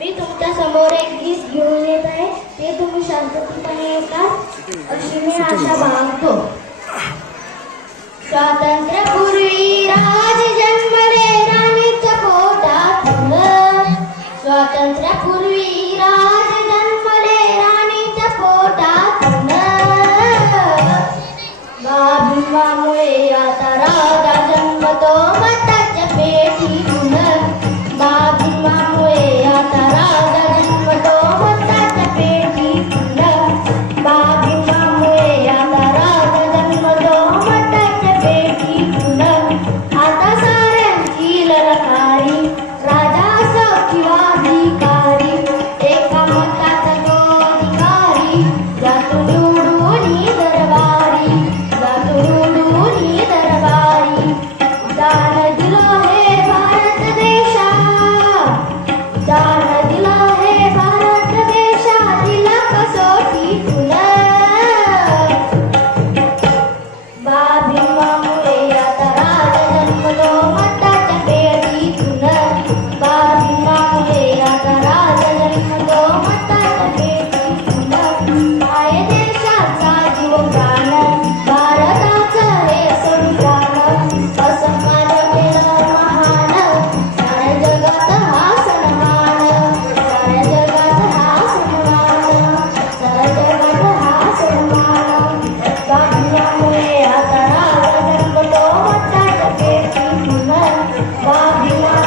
मी तुमच्या समोर एक गीत घेऊन येत आहे ते तुम्ही शांतपणे ऐकाल अशी मी आशा बाळगतो. स्वातंत्र्यपूर्वी राज जन्मले राणीच्या पोटातून. स्वातंत्र्यपूर्वी राज जन्मले राणीच्या पोटातून. भीमामुळे आता राजा जन्मतो मताच्या पेटीतून. भीमामुळे आता राजा जन्मतो मताच्या पेटीतून. भीमामुळे आता राजा जन्मतो मताच्या पेटीतून. आता साऱ्यांची ललकारी राजा असो किंवा भिकारी. एका मताचा तो अधिकारी जातो निवडून दरबारी. जातो निवडून दरबारी. दान दिलं हे भारत देशा. दान दिलं हे भारत देशा. दिला कसोटीतून. भीमामुळे आता राजा जन्मतो मताच्या पेटीतून. भीमामुळे आता राजा जन्मतो मताच्या पेटीतून. आहे देशाचा जीव प्राण भारताचं हे संविधान. असं कार्य केलं महान साऱ्या जगात हा सन्मान. साऱ्या जगात हा सन्मान. साऱ्या जगात हा सन्मान. भीमामुळे आता राजा जन्मतो मताच्या पेटीतून. भीमा